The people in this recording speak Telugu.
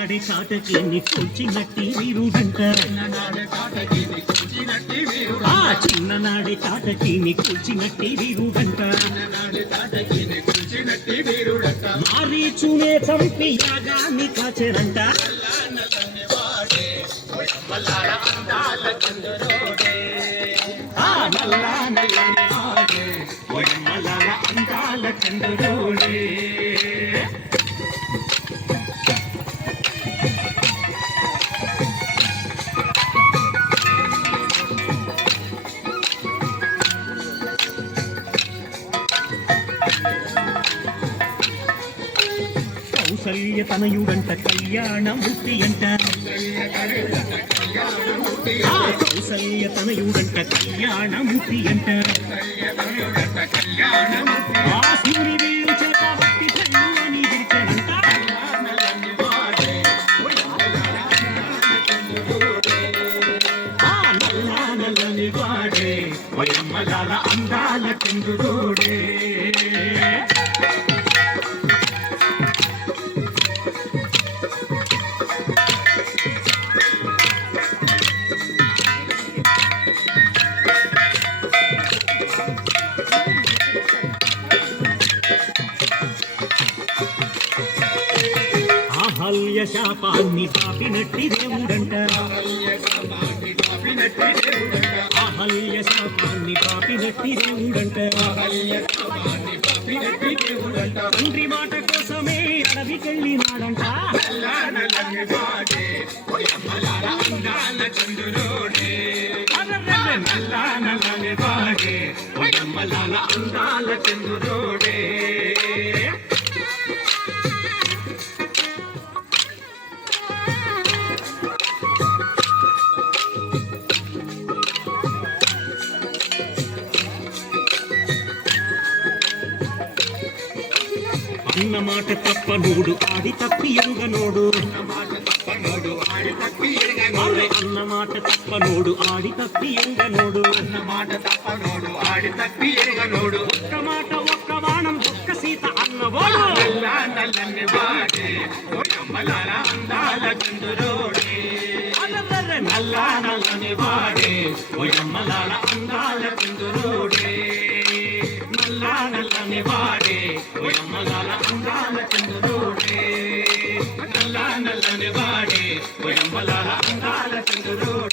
చిన్ననాడి కాటకీని కూల్చినట్టి వీరుడంట ఆ చిన్ననాడి కాటకీని కూల్చినట్టి వీరుడంట మారీచునే చంపి యాగాన్ని కాచెరంట నల్లా నల్లని వాడే ఓయమ్మలాల అందాల చంద్రుడే కౌసల్య తనయుడంట కళ్యాణమూర్తి అంట కౌసల్య తనయుడంట కళ్యాణమూర్తి అంట ఆ సూరి వీరు చేత భక్తి భళ్ళు అని విరిచారంట నల్లా నల్లని వాడే ఓయమ్మలాల అందాల చంద్రుడే అహల్య శాపాన్ని పాపినట్టి దేవుడంట అహల్య శాపాన్ని పాపినట్టి దేవుడంట తండ్రి మాట కోసమే అడవికెళ్ళినాడంట నల్లా నల్లని వాడే ఓయమ్మలాల అందాల చంద్రుడే అన్నమాట తప్పనోడు ఆడి తప్పి ఎరుగనోడు అన్నమాట తప్పనోడు ఆడి తప్పి ఎరుగనోడు ఒక్క మాట ఒక్క బాణం ఒక్క సీత అన్నవాడు నల్లని వాడే ఓయమ్మలాల అందాల చంద్రుడే నల్లా నల్లని వాడే ఓయమ్మలాల అందాల చంద్రుడే నల్లా నల్లని వాడే ఓయమ్మలాల అందాల చంద్రుడే నల్లా నల్లని వాడే ఓయమ్మలాల అందాల చంద్రుడే